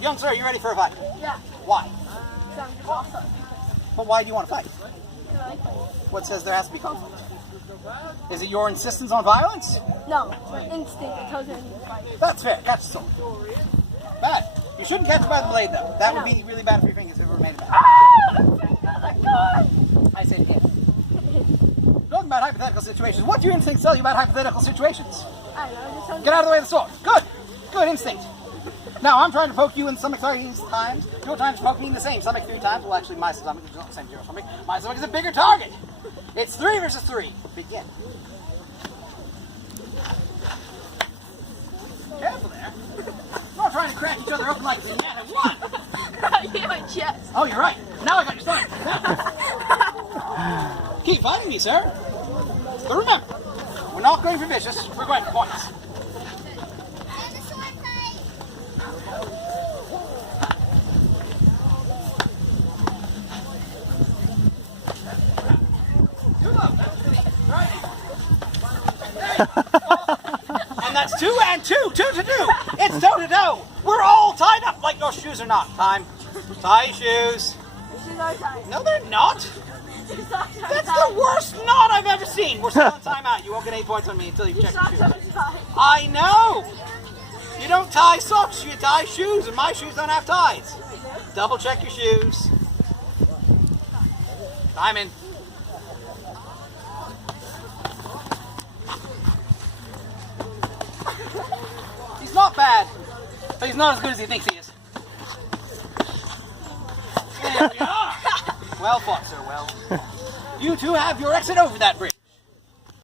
Young sir, are you ready for a fight? Yeah. Why? Sounds awesome. But why do you want to fight? Can I play? What says there has to be conflict? Is it your insistence on violence? No, it's my instinct that tells me I need to fight. That's fair. Catch the sword. Bad. You shouldn't catch it by the blade, though. That would be really bad for your fingers if it remained bad. I said if. Talking about hypothetical situations. What do your instincts tell you about hypothetical situations? I don't know, just sounds Get out of the way of the sword. Good. Good instinct. Now, I'm trying to poke you in the stomach 3 times. Your time to poke me in the same stomach 3 times. Well, actually, my stomach is not the same as your stomach. My stomach is a bigger target. It's 3 versus 3. Begin. Careful there. We're not trying to crack each other open like it's a net and one. hit my chest. Oh, you're right. Now I got your stomach. Keep fighting me, sir. But remember, we're not going for vicious. We're going for points. And that's 2 and 2. 2 to do. It's toe to toe. We're all tied up like your shoes are not. Time. Tie your shoes. Shoes are tied. No, they're not. Shoes are tied. That's the worst knot I've ever seen. We're still on timeout. You won't get 8 points on me until you check your Socks shoes. are tied. I know. You don't tie socks. You tie shoes, and my shoes don't have ties. Double check your shoes. Time in. He's not bad, but he's not as good as he thinks he is. There we are. Well fought, sir, well. You two have your exit over that bridge.